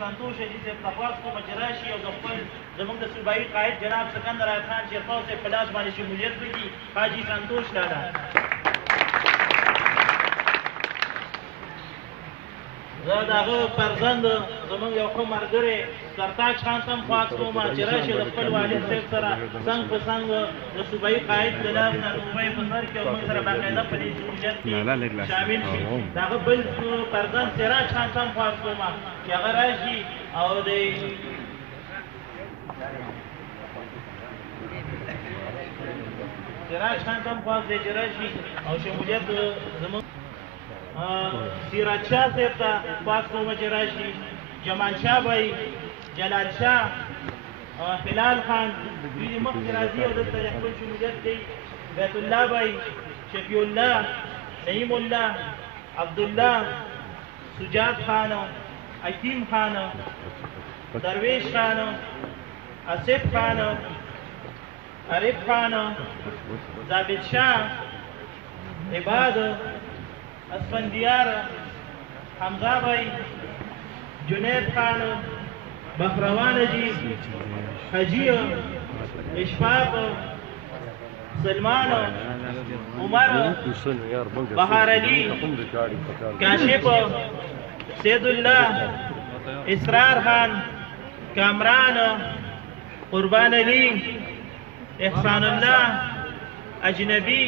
سنتوش حاجي صاحب تخواست کوم چې راشي او د خپل زموږ د صوبایي قائد جناب سکندر آیت خان شیرپاو صاحب په لاس باندې شمولیت وکړي حاجي سنتوش لالا. زه د هغه فرزند زموږ یو ښه ملګری سرتاج خان ته هم خواست کوم چې راشي د خپل والد صاحب سره څنګ په څنګ د صوبایي قائد د لاس نه روپۍ په سر کړي او موږ سره باقاعده په دې شمولیت کې شامل شي. د هغه بل فرزند سراج خان ته هم خواست کوم چې هغه راشي او د سراج خان ته هم خواست دی چې راشي او شمولیت زموږ سیرت شاه صاحب ته خواست کوم چې راشي، جمال شاه بھائی، جلال شاه، هلال خان دوی مخکې راځي او دلته د خپل شمولیت کوي. بیت الله بھائی، شفیع الله، نعیم الله، عبدالله، سجاد خان، حکیم خان، درویش خان، آصف خان، عارف خان، ثابت شاه، عباد، اسفندیار، حمزه بھائی، جنید خان، بخروان جی، حجی، اشفاق، سلمان، عمر، بہار علی، کاشف، سید اللہ، اسرار خان، کامران، قربان علی، احسان اللہ، اجنبی،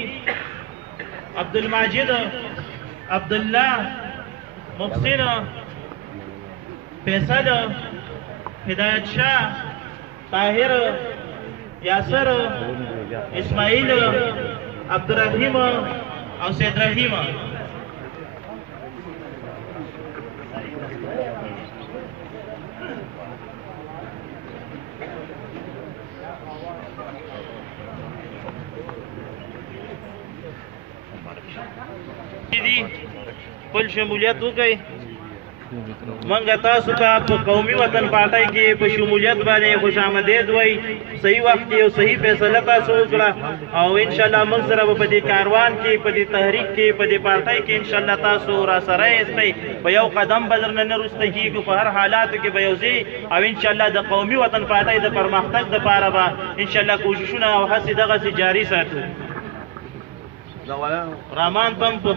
عبدالماجد، عبداللہ، محسن، فیصل، ہدایت شاہ، طاہر، یاسر، اسماعیل، عبدالرحیم اور سید رحیم. خپل شمولیت وکړئ. موږ تاسو ته په قومي وطن پارټۍ کې په شمولیت باندې خوش آمدید وایي. صحیح وخت کې او صحیح فیصله تاسو وکړه او انشاءالله موږ سره به په دې کاروان کې، په دې تحریک کې، په دې پارټۍ کې انشاءالله تاسو راسره یاستئ. په یو قدم به درنه نه وروسته کېږو، په هر حالاتو کې به یو ځې او انشاءالله د قومي وطن پارټۍ د پرمختګ دپاره به انشاءالله کوششونه او هڅې دغسې جاري ساتو. رامان پم په